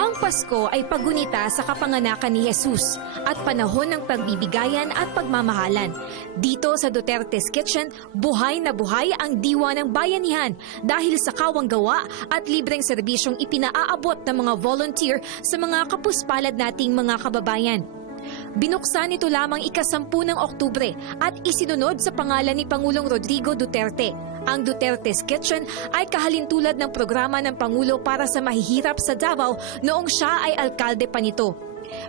Ang Pasko ay paggunita sa kapanganakan ni Jesus at panahon ng pagbibigayan at pagmamahalan. Dito sa Duterte's Kitchen, buhay na buhay ang diwa ng bayanihan dahil sa kawang gawa at libreng serbisyong ipinaaabot ng mga volunteer sa mga kapuspalad nating mga kababayan. Binuksan ito lamang ika-10 ng Oktubre at isinunod sa pangalan ni Pangulong Rodrigo Duterte. Ang Duterte's Kitchen ay kahalintulad ng programa ng Pangulo para sa mahihirap sa Davao noong siya ay alkalde pa nito.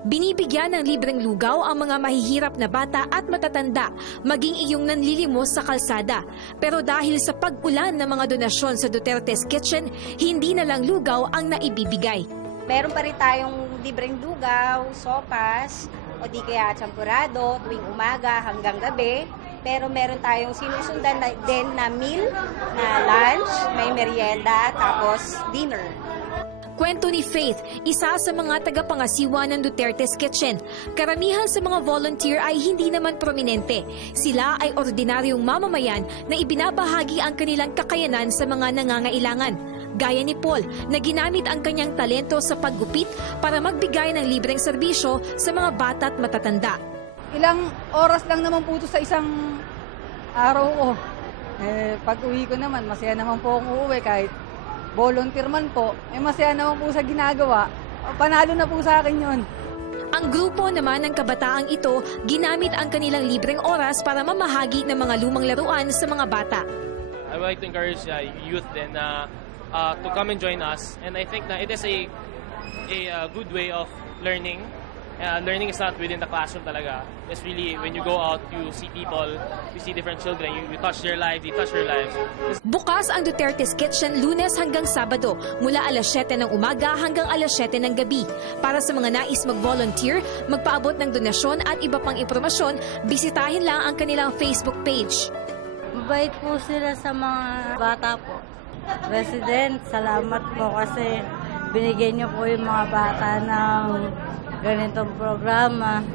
Binibigyan ng libreng lugaw ang mga mahihirap na bata at matatanda, maging iyong nanlilimos sa kalsada. Pero dahil sa pag-ulan ng mga donasyon sa Duterte's Kitchen, hindi na lang lugaw ang naibibigay. Meron pa rin tayong libreng lugaw, sopas, o di kaya champurado tuwing umaga hanggang gabi. Pero meron tayong sinusundan din na meal, na lunch, may merienda, tapos dinner. Kwento ni Faith, isa sa mga tagapangasiwa ng Duterte's Kitchen. Karamihan sa mga volunteer ay hindi naman prominente. Sila ay ordinaryong mamamayan na ibinabahagi ang kanilang kakayanan sa mga nangangailangan. Gaya ni Paul, na ginamit ang kanyang talento sa paggupit para magbigay ng libreng serbisyo sa mga bata at matatanda. Ilang oras lang naman po ito sa isang araw ko. Pag uwi ko naman, masaya naman po akong uuwi kahit volunteer man po. Masaya naman po sa ginagawa. Panalo na po sa akin yun. Ang grupo naman ng kabataang ito, ginamit ang kanilang libreng oras para mamahagi ng mga lumang laruan sa mga bata. I would like to encourage youth then to come and join us. And I think that it is a good way of learning. Learning is not within the classroom talaga. It's really when you go out, you see people, you see different children, you touch their lives, you touch their lives. Bukas ang Duterte's Kitchen Lunes hanggang Sabado mula alas 7 ng umaga hanggang alas 7 ng gabi. Para sa mga nais mag-volunteer, magpaabot ng donasyon at iba pang impormasyon, bisitahin lang ang kanilang Facebook page. Mabait po sila sa mga bata po. President, salamat po kasi binigyan niyo po yung mga bata ng ganitong programa.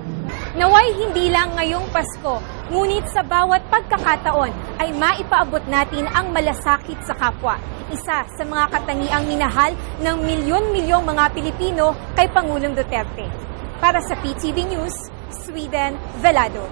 Naway hindi lang ngayong Pasko, ngunit sa bawat pagkakataon ay maipaabot natin ang malasakit sa kapwa. Isa sa mga katangiang minahal ng milyon-milyong mga Pilipino kay Pangulong Duterte. Para sa PTV News, Sweden Velado.